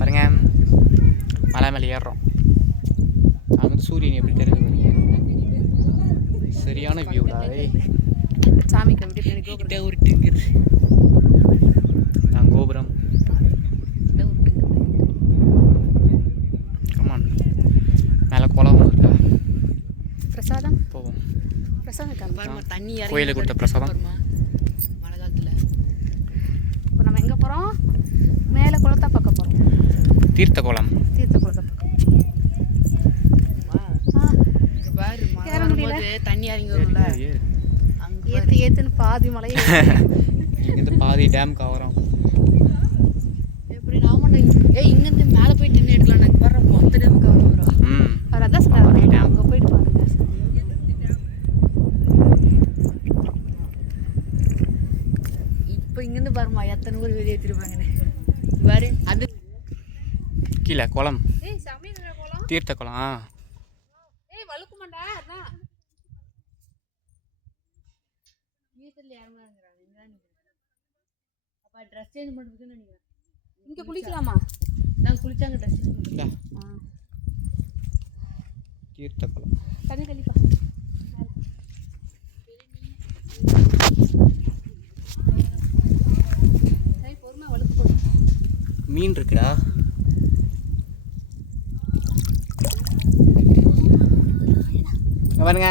பாருங்க, மலை மேலே ஏறுறோம். அது வந்து சூரியன் எப்படி தெரியுது, சரியான வியூடா. சாமி கம்பிட்டு உருட்டுங்கிறது நான் கோபுரம். கமான், மேலே குளம் இருக்கா, பிரசாதம் போவோம். பிரசாதம் தண்ணி கோயிலுக்கு கொடுத்த பிரசாதம். மழை காலத்தில் இப்போ நம்ம எங்கே போகிறோம்? மேலே குளத்தை பார்க்க போகிறோம். தீர்த்த குளம். தீர்த்த குளத்தை தண்ணி இறங்கி வரும்ல, ஏத்துன்னு பாதி மலை இங்கேருந்து பாதி டேமுக்கு ஆகிறோம். எப்படி நாம இங்கேருந்து மேலே போய் நின்று எடுக்கலாம். நாங்கள் வர மொத்த டேமுக்கு ஆகிறோம். அவர் அதான் சொன்னார், அங்கே போயிட்டு பாருங்க. இப்போ இங்கேருந்து பாருமா எத்தனை ஊர் வெளியே திருப்பாங்கன்னு பாரு. அது கீழே குளம், குளம், தீர்த்த குளம். வழுக்குமாண்டா. அதான் வீட்டில் யாருமாங்கிறாங்க. அப்போ ட்ரெஸ் சேஞ்ச் பண்ணுறதுன்னு நினைக்கிறேன். இங்கே குளிக்கலாமா? நாங்கள் குளிச்சாங்க ட்ரெஸ் சேஞ்ச். தீர்த்த குளம் தண்ணி கழிப்பா. பொறுமை வழுக்கு போடும். மீன் இருக்குடா. பாருங்க,